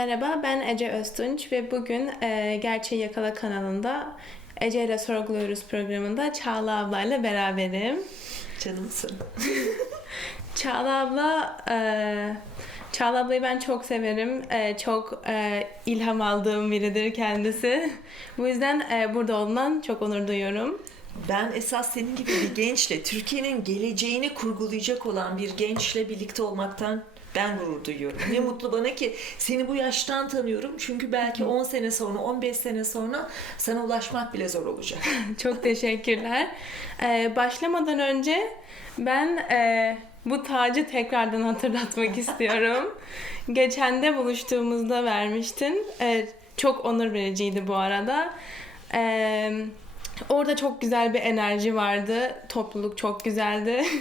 Merhaba, ben Ece Öztunç ve bugün e, Gerçeği Yakala kanalında Ece ile Sorguluyoruz programında Çağla ablayla beraberim. Canımsın. Çağla abla, e, Çağla ablayı ben çok severim. E, çok e, ilham aldığım biridir kendisi. Bu yüzden e, burada olman çok onur duyuyorum. Ben esas senin gibi bir gençle, Türkiye'nin geleceğini kurgulayacak olan bir gençle birlikte olmaktan ben gurur duyuyorum. Ne mutlu bana ki seni bu yaştan tanıyorum. Çünkü belki 10 sene sonra, 15 sene sonra sana ulaşmak bile zor olacak. Çok teşekkürler. E, başlamadan önce ben e, bu tacı tekrardan hatırlatmak istiyorum. Geçen de buluştuğumuzda vermiştin. E, çok onur vericiydi bu arada. E, orada çok güzel bir enerji vardı. Topluluk çok güzeldi.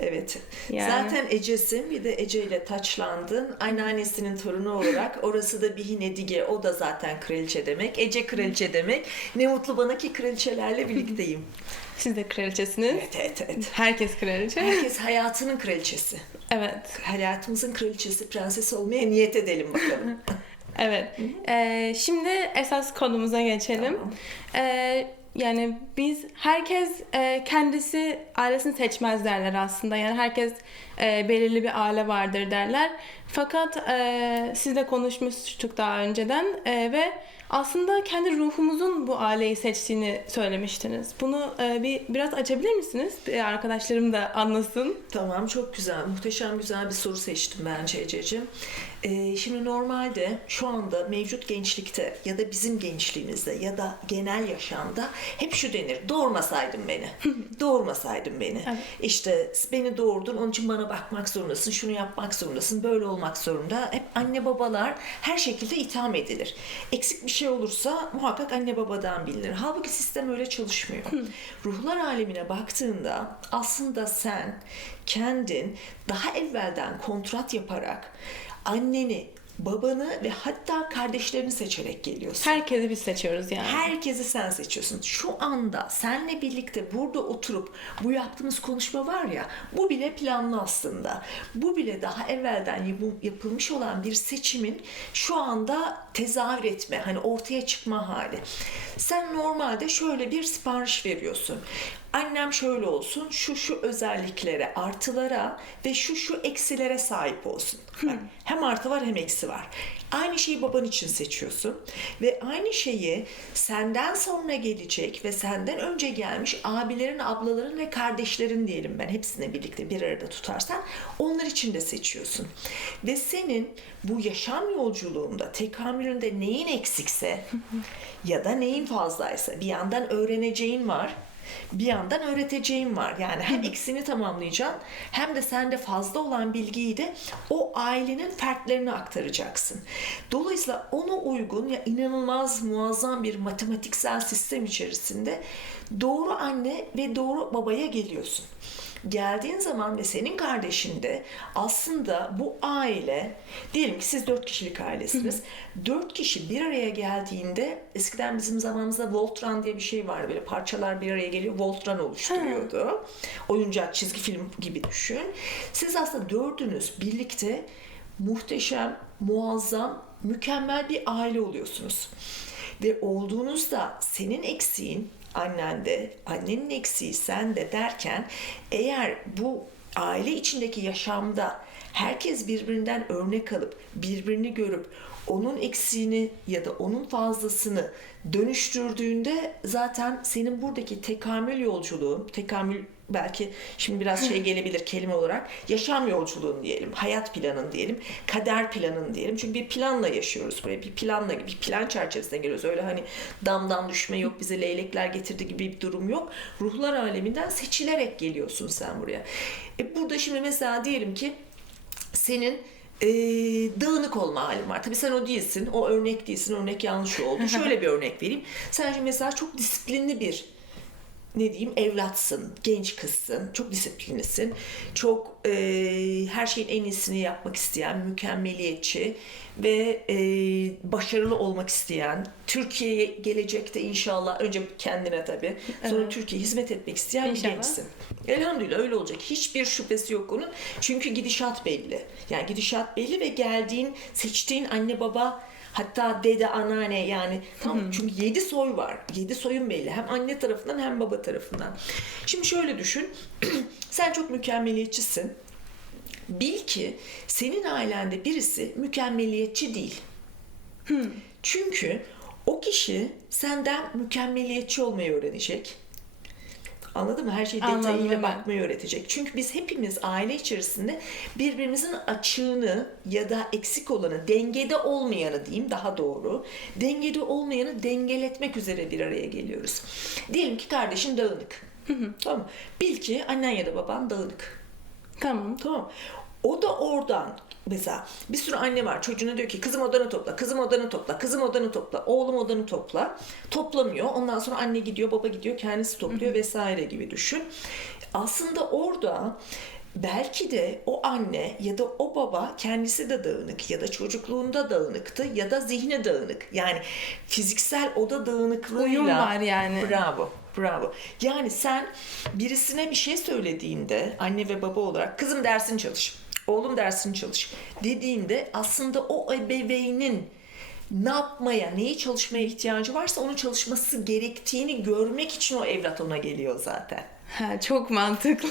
Evet. Yani. Zaten Ece'sin. Bir de Ece ile taçlandın. Anneannesinin torunu olarak. Orası da Bihine Dige. O da zaten kraliçe demek. Ece kraliçe demek. Ne mutlu bana ki kraliçelerle birlikteyim. Siz de kraliçesiniz. Evet, evet, evet. Herkes kraliçe. Herkes hayatının kraliçesi. Evet. Hayatımızın kraliçesi, prenses olmaya niyet edelim bakalım. Evet. Ee, şimdi esas konumuza geçelim. Tamam. Ee, yani biz herkes e, kendisi ailesini seçmez derler aslında. Yani herkes e, belirli bir aile vardır derler. Fakat e, sizle konuşmuştuk daha önceden e, ve aslında kendi ruhumuzun bu aileyi seçtiğini söylemiştiniz. Bunu e, bir biraz açabilir misiniz? Bir arkadaşlarım da anlasın. Tamam çok güzel, muhteşem güzel bir soru seçtim bence Ececiğim. Ee, şimdi normalde şu anda mevcut gençlikte ya da bizim gençliğimizde ya da genel yaşamda hep şu denir. Doğurmasaydın beni. Doğurmasaydın beni. Evet. İşte beni doğurdun onun için bana bakmak zorundasın, şunu yapmak zorundasın, böyle olmak zorunda. Hep anne babalar her şekilde itham edilir. Eksik bir şey olursa muhakkak anne babadan bilinir. Halbuki sistem öyle çalışmıyor. Ruhlar alemine baktığında aslında sen kendin daha evvelden kontrat yaparak anneni, babanı ve hatta kardeşlerini seçerek geliyorsun. Herkesi biz seçiyoruz yani. Herkesi sen seçiyorsun. Şu anda senle birlikte burada oturup bu yaptığımız konuşma var ya bu bile planlı aslında. Bu bile daha evvelden yap- yapılmış olan bir seçimin şu anda tezahür etme, hani ortaya çıkma hali. Sen normalde şöyle bir sipariş veriyorsun. Annem şöyle olsun, şu şu özelliklere, artılara ve şu şu eksilere sahip olsun. Bak, hem artı var hem eksi var. Aynı şeyi baban için seçiyorsun ve aynı şeyi senden sonra gelecek ve senden önce gelmiş abilerin, ablaların ve kardeşlerin diyelim ben hepsine birlikte bir arada tutarsan onlar için de seçiyorsun. Ve senin bu yaşam yolculuğunda, tekamülünde neyin eksikse ya da neyin fazlaysa bir yandan öğreneceğin var bir yandan öğreteceğim var. Yani hem eksini tamamlayacaksın hem de sende fazla olan bilgiyi de o ailenin fertlerine aktaracaksın. Dolayısıyla ona uygun ya inanılmaz muazzam bir matematiksel sistem içerisinde doğru anne ve doğru babaya geliyorsun. Geldiğin zaman ve senin kardeşin de aslında bu aile diyelim ki siz dört kişilik ailesiniz. Dört kişi bir araya geldiğinde eskiden bizim zamanımızda Voltran diye bir şey vardı. Böyle parçalar bir araya geliyor. Voltran oluşturuyordu. Oyuncak çizgi film gibi düşün. Siz aslında dördünüz birlikte muhteşem, muazzam, mükemmel bir aile oluyorsunuz. Ve olduğunuzda senin eksiğin annende, annenin eksiği sende derken eğer bu aile içindeki yaşamda herkes birbirinden örnek alıp birbirini görüp onun eksiğini ya da onun fazlasını dönüştürdüğünde zaten senin buradaki tekamül yolculuğun, tekamül belki şimdi biraz şey gelebilir kelime olarak yaşam yolculuğun diyelim, hayat planın diyelim, kader planın diyelim. Çünkü bir planla yaşıyoruz buraya. Bir planla bir plan çerçevesinde geliyoruz. Öyle hani damdan düşme yok, bize leylekler getirdi gibi bir durum yok. Ruhlar aleminden seçilerek geliyorsun sen buraya. E burada şimdi mesela diyelim ki senin e, dağınık olma halin var. Tabii sen o değilsin. O örnek değilsin. Örnek yanlış oldu. Şöyle bir örnek vereyim. Sen şimdi mesela çok disiplinli bir ne diyeyim evlatsın, genç kızsın, çok disiplinlisin, çok e, her şeyin en iyisini yapmak isteyen, mükemmeliyetçi ve e, başarılı olmak isteyen, Türkiye'ye gelecekte inşallah önce kendine tabii, sonra Evet. Türkiye'ye hizmet etmek isteyen bir İnşallah. gençsin. Elhamdülillah öyle olacak. Hiçbir şüphesi yok onun. Çünkü gidişat belli. Yani gidişat belli ve geldiğin, seçtiğin anne baba hatta dede, anneanne yani tam çünkü yedi soy var. Yedi soyun belli. Hem anne tarafından hem baba tarafından. Şimdi şöyle düşün. Sen çok mükemmeliyetçisin. Bil ki senin ailende birisi mükemmeliyetçi değil. Çünkü o kişi senden mükemmeliyetçi olmayı öğrenecek. Anladın mı? Her Anladım, detayıyla bakmayı öğretecek. Çünkü biz hepimiz aile içerisinde birbirimizin açığını ya da eksik olanı, dengede olmayanı diyeyim daha doğru. Dengede olmayanı dengeletmek üzere bir araya geliyoruz. Diyelim ki kardeşin dağınık. tamam? Bil ki annen ya da baban dağınık. Tamam. Tamam. O da oradan mesela bir sürü anne var çocuğuna diyor ki kızım odanı topla, kızım odanı topla, kızım odanı topla, oğlum odanı topla. Toplamıyor. Ondan sonra anne gidiyor, baba gidiyor, kendisi topluyor vesaire gibi düşün. Aslında orada belki de o anne ya da o baba kendisi de dağınık ya da çocukluğunda dağınıktı ya da zihni dağınık. Yani fiziksel oda dağınıklığıyla Uyum var yani. Bravo. Bravo. Yani sen birisine bir şey söylediğinde anne ve baba olarak kızım dersini çalış, oğlum dersini çalış dediğinde aslında o ebeveynin ne yapmaya, neyi çalışmaya ihtiyacı varsa onun çalışması gerektiğini görmek için o evlat ona geliyor zaten. Ha, çok mantıklı.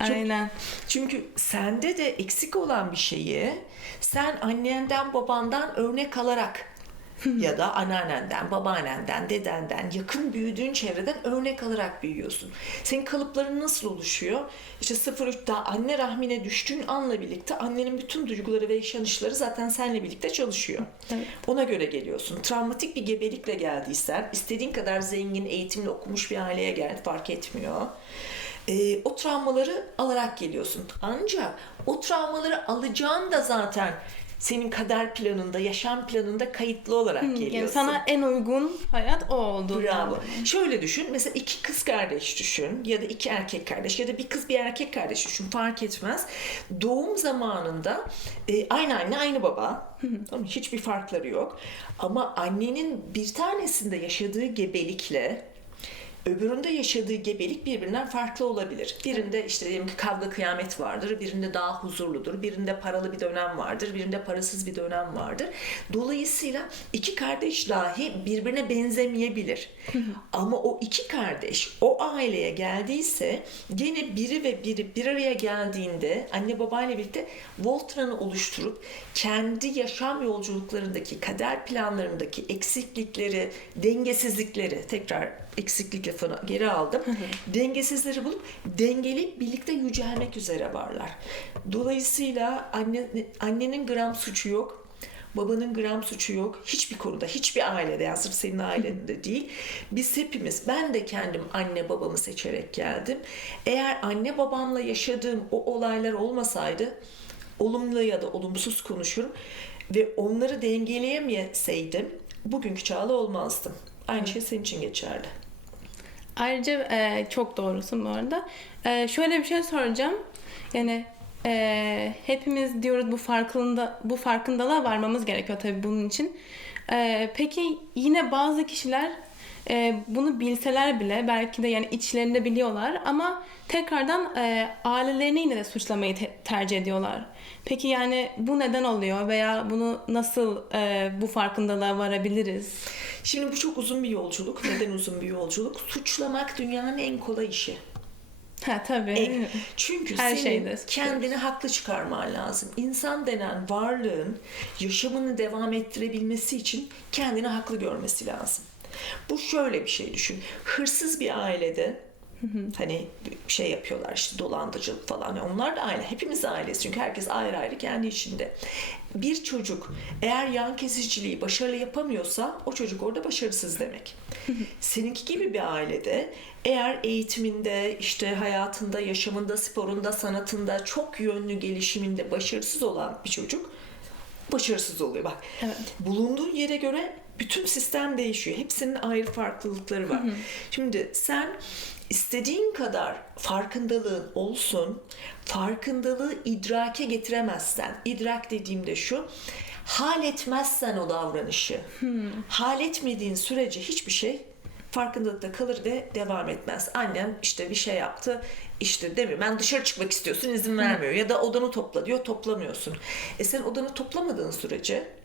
Aynen. Çünkü sende de eksik olan bir şeyi sen annenden babandan örnek alarak ya da anneannenden, babaannenden, dedenden, yakın büyüdüğün çevreden örnek alarak büyüyorsun. Senin kalıpların nasıl oluşuyor? İşte 0-3 daha anne rahmine düştüğün anla birlikte annenin bütün duyguları ve yaşanışları zaten seninle birlikte çalışıyor. Evet. Ona göre geliyorsun. Travmatik bir gebelikle geldiysen, istediğin kadar zengin, eğitimli okumuş bir aileye gel, fark etmiyor. Ee, o travmaları alarak geliyorsun. Ancak o travmaları alacağın da zaten senin kader planında, yaşam planında kayıtlı olarak geliyorsun. Yani sana en uygun hayat o oldu. Bravo. Şöyle düşün. Mesela iki kız kardeş düşün ya da iki erkek kardeş ya da bir kız bir erkek kardeş düşün fark etmez. Doğum zamanında e, aynı anne aynı baba. tamam? Hiçbir farkları yok. Ama annenin bir tanesinde yaşadığı gebelikle Öbüründe yaşadığı gebelik birbirinden farklı olabilir. Birinde işte diyelim ki kavga kıyamet vardır, birinde daha huzurludur, birinde paralı bir dönem vardır, birinde parasız bir dönem vardır. Dolayısıyla iki kardeş dahi birbirine benzemeyebilir. Ama o iki kardeş o aileye geldiyse gene biri ve biri bir araya geldiğinde anne babayla birlikte Voltran'ı oluşturup kendi yaşam yolculuklarındaki, kader planlarındaki eksiklikleri, dengesizlikleri tekrar eksiklik lafını geri aldım. Dengesizleri bulup dengeleyip birlikte yücelmek üzere varlar. Dolayısıyla anne, annenin gram suçu yok. Babanın gram suçu yok. Hiçbir konuda, hiçbir ailede, yani sırf senin ailende değil. Biz hepimiz, ben de kendim anne babamı seçerek geldim. Eğer anne babamla yaşadığım o olaylar olmasaydı, olumlu ya da olumsuz konuşurum ve onları dengeleyemeseydim bugünkü Çağla olmazdım. Aynı şey senin için geçerli. Ayrıca e, çok doğrusun bu arada. E, şöyle bir şey soracağım. Yani e, hepimiz diyoruz bu farkında bu farkındalığa varmamız gerekiyor tabii bunun için. E, peki yine bazı kişiler e, bunu bilseler bile belki de yani içlerinde biliyorlar ama tekrardan e, ailelerini yine de suçlamayı te- tercih ediyorlar. Peki yani bu neden oluyor veya bunu nasıl e, bu farkındalığa varabiliriz? Şimdi bu çok uzun bir yolculuk. Neden uzun bir yolculuk? Suçlamak dünyanın en kolay işi. Ha tabii. En- Çünkü Her senin şeyde kendini haklı çıkarman lazım. İnsan denen varlığın yaşamını devam ettirebilmesi için kendini haklı görmesi lazım. Bu şöyle bir şey düşün. Hırsız bir ailede hani şey yapıyorlar işte dolandırıcılık falan. Onlar da aile. Hepimiz ailesi. Çünkü herkes ayrı ayrı kendi içinde. Bir çocuk eğer yan kesiciliği başarılı yapamıyorsa o çocuk orada başarısız demek. Seninki gibi bir ailede eğer eğitiminde, işte hayatında, yaşamında, sporunda, sanatında çok yönlü gelişiminde başarısız olan bir çocuk başarısız oluyor. Bak Evet. bulunduğu yere göre bütün sistem değişiyor. Hepsinin ayrı farklılıkları var. Şimdi sen istediğin kadar farkındalığın olsun, farkındalığı idrake getiremezsen, idrak dediğimde şu, hal etmezsen o davranışı, hal etmediğin sürece hiçbir şey farkındalıkta kalır ve devam etmez. Annem işte bir şey yaptı, işte demiyor ben dışarı çıkmak istiyorsun izin vermiyor ya da odanı topla diyor toplamıyorsun. E sen odanı toplamadığın sürece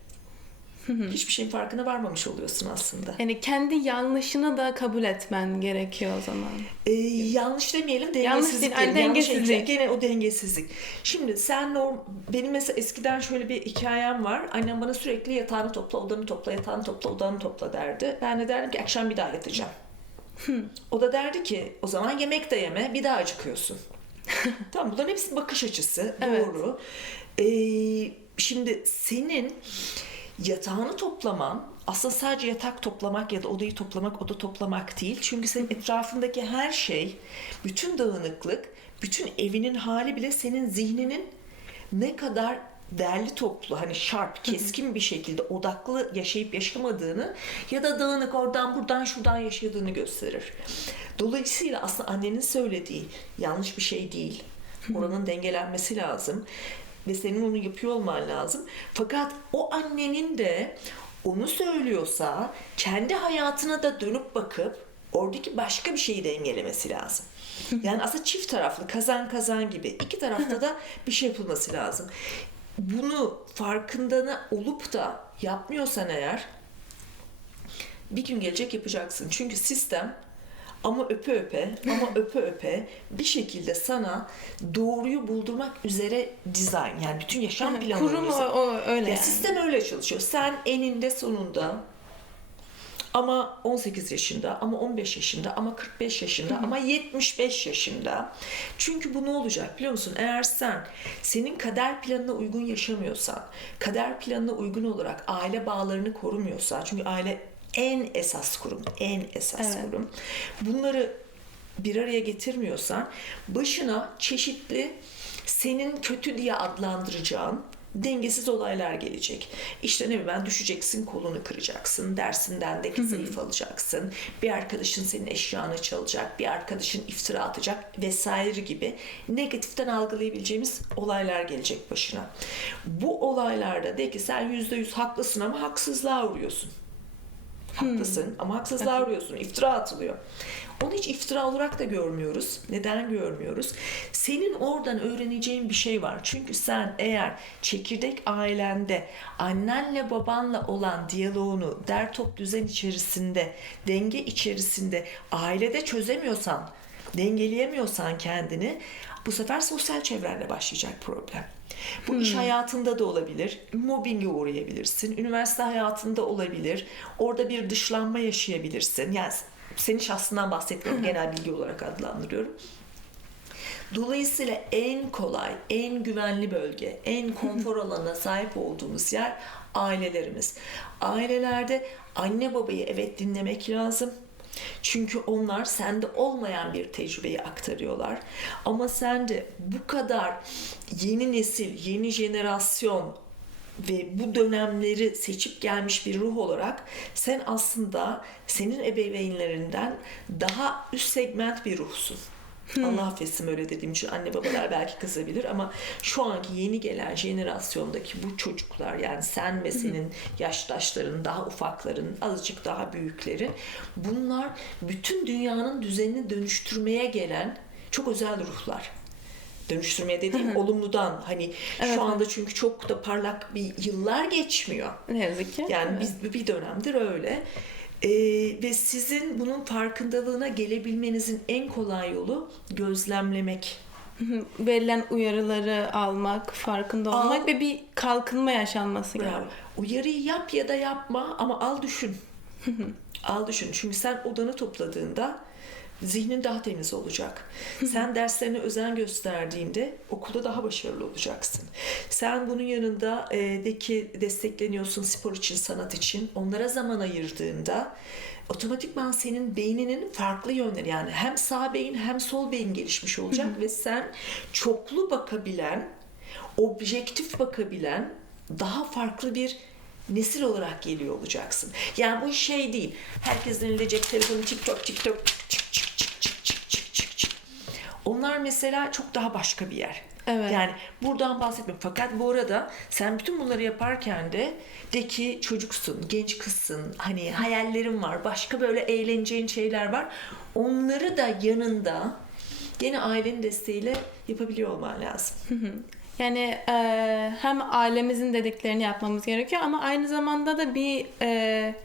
hiçbir şeyin farkına varmamış oluyorsun aslında. Yani kendi yanlışını da kabul etmen gerekiyor o zaman. Ee, yanlış demeyelim dengesizlik. Yanlış değil, yani Yanlış dengesizlik. ekleyeyim. Gene o dengesizlik. Şimdi sen norm, benim mesela eskiden şöyle bir hikayem var. Annem bana sürekli yatağını topla, odanı topla, yatağını topla, odanı topla derdi. Ben de derdim ki akşam bir daha yatacağım. O da derdi ki o zaman yemek de yeme bir daha acıkıyorsun. tamam bunların hepsi bakış açısı. Evet. Doğru. Ee, şimdi senin yatağını toplaman aslında sadece yatak toplamak ya da odayı toplamak, oda toplamak değil. Çünkü senin etrafındaki her şey, bütün dağınıklık, bütün evinin hali bile senin zihninin ne kadar derli toplu, hani sharp, keskin bir şekilde odaklı yaşayıp yaşamadığını ya da dağınık oradan buradan şuradan yaşadığını gösterir. Dolayısıyla aslında annenin söylediği yanlış bir şey değil. Oranın dengelenmesi lazım ve senin onu yapıyor olman lazım. Fakat o annenin de onu söylüyorsa kendi hayatına da dönüp bakıp oradaki başka bir şeyi dengelemesi lazım. Yani aslında çift taraflı kazan kazan gibi iki tarafta da bir şey yapılması lazım. Bunu farkında olup da yapmıyorsan eğer bir gün gelecek yapacaksın. Çünkü sistem ama öpe öpe ama öpe öpe bir şekilde sana doğruyu buldurmak üzere dizayn yani bütün yaşam planı Kurum o, o öyle ya yani. sistem öyle çalışıyor. Sen eninde sonunda ama 18 yaşında, ama 15 yaşında, ama 45 yaşında, ama 75 yaşında. Çünkü bu ne olacak biliyor musun? Eğer sen senin kader planına uygun yaşamıyorsan, kader planına uygun olarak aile bağlarını korumuyorsan, çünkü aile en esas kurum, en esas Evet. kurum. Bunları bir araya getirmiyorsan başına çeşitli senin kötü diye adlandıracağın dengesiz olaylar gelecek. İşte ne bileyim ben düşeceksin kolunu kıracaksın, dersinden de zayıf alacaksın, bir arkadaşın senin eşyanı çalacak, bir arkadaşın iftira atacak vesaire gibi negatiften algılayabileceğimiz olaylar gelecek başına. Bu olaylarda de ki sen yüzde yüz haklısın ama haksızlığa uğruyorsun. Haklısın ama haksızlığa uğruyorsun. İftira atılıyor. Onu hiç iftira olarak da görmüyoruz. Neden görmüyoruz? Senin oradan öğreneceğin bir şey var. Çünkü sen eğer çekirdek ailende annenle babanla olan diyaloğunu der top düzen içerisinde, denge içerisinde ailede çözemiyorsan, dengeleyemiyorsan kendini bu sefer sosyal çevrenle başlayacak problem. Bu iş hayatında da olabilir. Mobbinge uğrayabilirsin. Üniversite hayatında olabilir. Orada bir dışlanma yaşayabilirsin. Yani senin şahsından bahsetmiyorum. genel bilgi olarak adlandırıyorum. Dolayısıyla en kolay, en güvenli bölge, en konfor alanına sahip olduğumuz yer ailelerimiz. Ailelerde anne babayı evet dinlemek lazım. Çünkü onlar sende olmayan bir tecrübeyi aktarıyorlar. Ama sen de bu kadar yeni nesil, yeni jenerasyon ve bu dönemleri seçip gelmiş bir ruh olarak sen aslında senin ebeveynlerinden daha üst segment bir ruhsun. Allah affetsin öyle dediğim için anne babalar belki kızabilir ama şu anki yeni gelen jenerasyondaki bu çocuklar yani sen ve senin yaştaşların daha ufakların azıcık daha büyüklerin bunlar bütün dünyanın düzenini dönüştürmeye gelen çok özel ruhlar dönüştürmeye dediğim olumludan hani Evet. şu anda çünkü çok da parlak bir yıllar geçmiyor. Ne yazık ki. Yani Evet. biz bir dönemdir öyle. Ee, ve sizin bunun farkındalığına gelebilmenizin en kolay yolu gözlemlemek. verilen uyarıları almak, farkında olmak Al. ve bir kalkınma yaşanması Bravo. gerekiyor. Uyarıyı yap ya da yapma ama al düşün. al düşün. Çünkü sen odanı topladığında zihnin daha temiz olacak. Sen derslerine özen gösterdiğinde okulda daha başarılı olacaksın. Sen bunun yanında e, de ki destekleniyorsun spor için, sanat için. Onlara zaman ayırdığında otomatikman senin beyninin farklı yönleri yani hem sağ beyin hem sol beyin gelişmiş olacak ve sen çoklu bakabilen, objektif bakabilen daha farklı bir nesil olarak geliyor olacaksın. Yani bu şey değil. Herkesin elinde cep telefonu, TikTok, TikTok, çık çık çık çık Onlar mesela çok daha başka bir yer. Evet. Yani buradan bahsetmiyorum. Fakat bu arada sen bütün bunları yaparken de de ki çocuksun, genç kızsın, hani hayallerin var, başka böyle eğleneceğin şeyler var. Onları da yanında gene ailenin desteğiyle yapabiliyor olman lazım. Yani e, hem ailemizin dediklerini yapmamız gerekiyor ama aynı zamanda da bir e,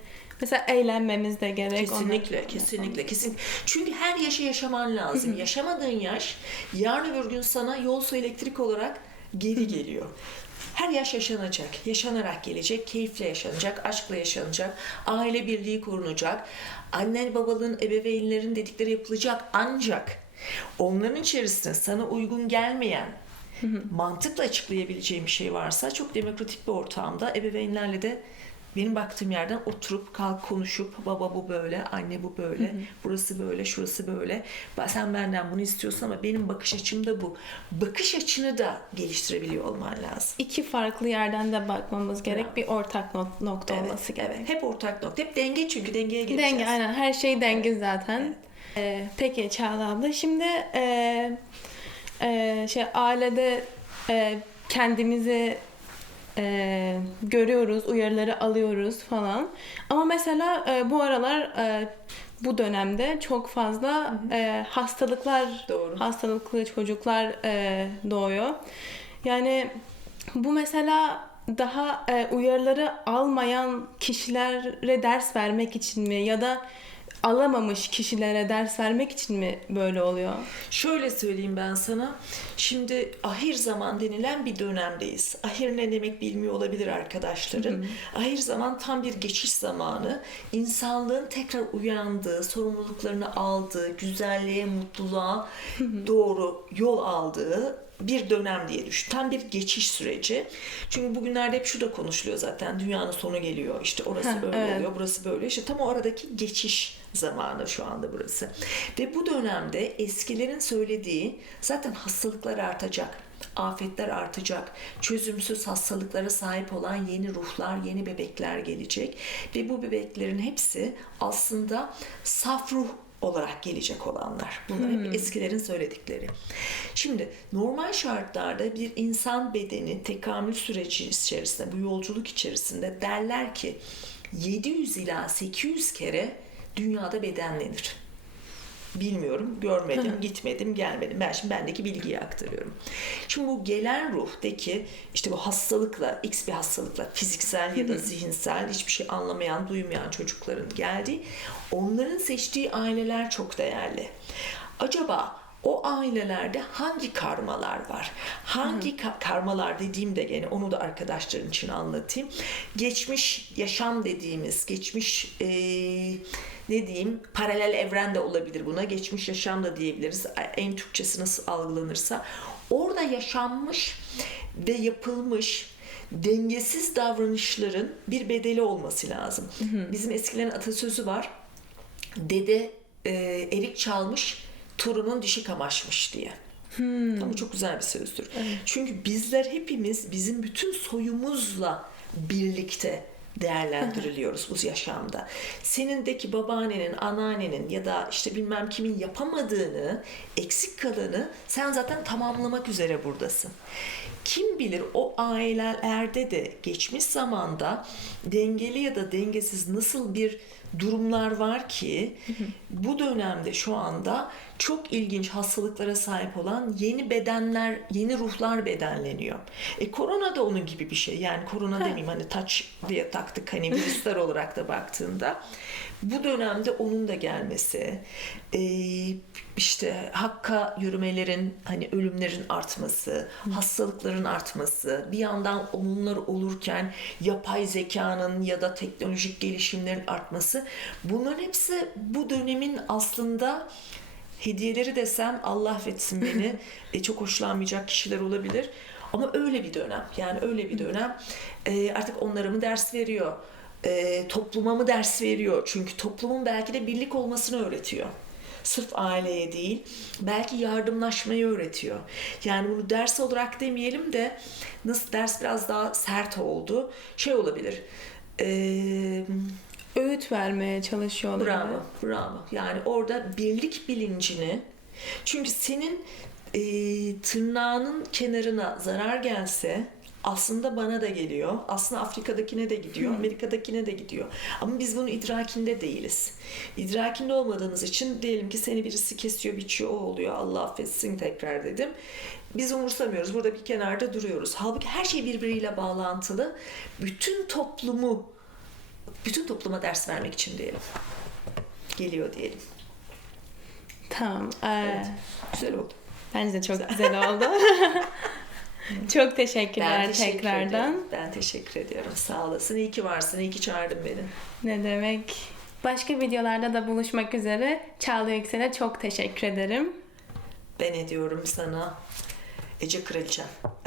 mesela eğlenmemiz de gerek. Kesinlikle, kesinlikle, kesin. Çünkü her yaşa yaşaman lazım. Yaşamadığın yaş yarın öbür gün sana yol su elektrik olarak geri geliyor. Her yaş yaşanacak, yaşanarak gelecek, keyifle yaşanacak, aşkla yaşanacak, aile birliği korunacak, annen babalığın, ebeveynlerin dedikleri yapılacak ancak onların içerisinde sana uygun gelmeyen mantıkla açıklayabileceğim bir şey varsa çok demokratik bir ortamda ebeveynlerle de benim baktığım yerden oturup kalk konuşup baba bu böyle, anne bu böyle, burası böyle, şurası böyle. Sen benden bunu istiyorsun ama benim bakış açım da bu. Bakış açını da geliştirebiliyor olman lazım. İki farklı yerden de bakmamız gerek. Bravo. Bir ortak not- nokta olması gerek. evet. Hep ortak nokta. Hep denge çünkü dengeye geleceğiz. Denge aynen her şey denge zaten. Ee, peki Çağla abla şimdi e, e, şey ailede e, kendimizi e, görüyoruz, uyarıları alıyoruz falan. Ama mesela e, bu aralar e, bu dönemde çok fazla e, hastalıklar, Doğru. hastalıklı çocuklar e, doğuyor. Yani bu mesela daha e, uyarıları almayan kişilere ders vermek için mi ya da alamamış kişilere ders vermek için mi böyle oluyor? Şöyle söyleyeyim ben sana. Şimdi ahir zaman denilen bir dönemdeyiz. Ahir ne demek bilmiyor olabilir arkadaşlarım. Ahir zaman tam bir geçiş zamanı. İnsanlığın tekrar uyandığı, sorumluluklarını aldığı, güzelliğe, mutluluğa doğru yol aldığı bir dönem diye düşün. Tam bir geçiş süreci. Çünkü bugünlerde hep şu da konuşuluyor zaten. Dünyanın sonu geliyor. İşte orası Heh, böyle evet. oluyor, burası böyle. İşte tam o aradaki geçiş zamanı şu anda burası. Ve bu dönemde eskilerin söylediği zaten hastalıklar artacak. Afetler artacak. Çözümsüz hastalıklara sahip olan yeni ruhlar, yeni bebekler gelecek. Ve bu bebeklerin hepsi aslında saf ruh olarak gelecek olanlar. Bunlar hep eskilerin söyledikleri. Şimdi normal şartlarda bir insan bedeni tekamül süreci içerisinde, bu yolculuk içerisinde derler ki 700 ila 800 kere dünyada bedenlenir. Bilmiyorum, görmedim, gitmedim, gelmedim. Ben şimdi bendeki bilgiyi aktarıyorum. Şimdi bu gelen ruhtaki işte bu hastalıkla, x bir hastalıkla, fiziksel ya da zihinsel hiçbir şey anlamayan, duymayan çocukların geldiği, onların seçtiği aileler çok değerli. Acaba o ailelerde hangi karmalar var? Hangi ka- karmalar dediğimde gene onu da arkadaşların için anlatayım. Geçmiş yaşam dediğimiz, geçmiş eee, ne diyeyim paralel evren de olabilir buna. Geçmiş yaşam da diyebiliriz. En Türkçesi nasıl algılanırsa. Orada yaşanmış ve yapılmış dengesiz davranışların bir bedeli olması lazım. Bizim eskilerin atasözü var. Dede e, erik çalmış, torunun dişi kamaşmış diye. Ama çok güzel bir sözdür. Çünkü bizler hepimiz bizim bütün soyumuzla birlikte değerlendiriliyoruz bu yaşamda. Senindeki babaannenin, anneannenin ya da işte bilmem kimin yapamadığını, eksik kalanı sen zaten tamamlamak üzere buradasın. Kim bilir o ailelerde de geçmiş zamanda dengeli ya da dengesiz nasıl bir durumlar var ki bu dönemde şu anda çok ilginç hastalıklara sahip olan yeni bedenler, yeni ruhlar bedenleniyor. E korona da onun gibi bir şey. Yani korona demeyeyim hani taç diye taktık hani virüsler olarak da baktığında. Bu dönemde onun da gelmesi, e, işte hakka yürümelerin, hani ölümlerin artması, hastalıkların artması, bir yandan onlar olurken yapay zekanın ya da teknolojik gelişimlerin artması, bunların hepsi bu dönemin aslında hediyeleri desem Allah affetsin beni e, çok hoşlanmayacak kişiler olabilir. Ama öyle bir dönem. Yani öyle bir dönem. E, artık onlara mı ders veriyor? E, topluma mı ders veriyor? Çünkü toplumun belki de birlik olmasını öğretiyor. Sırf aileye değil, belki yardımlaşmayı öğretiyor. Yani bunu ders olarak demeyelim de nasıl ders biraz daha sert oldu. Şey olabilir. Ee, Öğüt vermeye çalışıyor olabilir. Bravo, bravo. Yani orada birlik bilincini, çünkü senin e, tırnağının kenarına zarar gelse aslında bana da geliyor. Aslında Afrika'dakine de gidiyor, Amerika'dakine de gidiyor. Ama biz bunun idrakinde değiliz. İdrakinde olmadığımız için diyelim ki seni birisi kesiyor, biçiyor, o oluyor. Allah affetsin tekrar dedim. Biz umursamıyoruz. Burada bir kenarda duruyoruz. Halbuki her şey birbiriyle bağlantılı. Bütün toplumu bütün topluma ders vermek için diyelim. Geliyor diyelim. Tamam. Ee, Evet. Güzel oldu. Bence de çok güzel oldu. çok teşekkürler teşekkür tekrardan. ederim. Ben teşekkür ediyorum. Sağ olasın. İyi ki varsın. İyi ki çağırdın beni. Ne demek. Başka videolarda da buluşmak üzere. Çağla Yüksel'e çok teşekkür ederim. Ben ediyorum sana. Ece Kraliçem.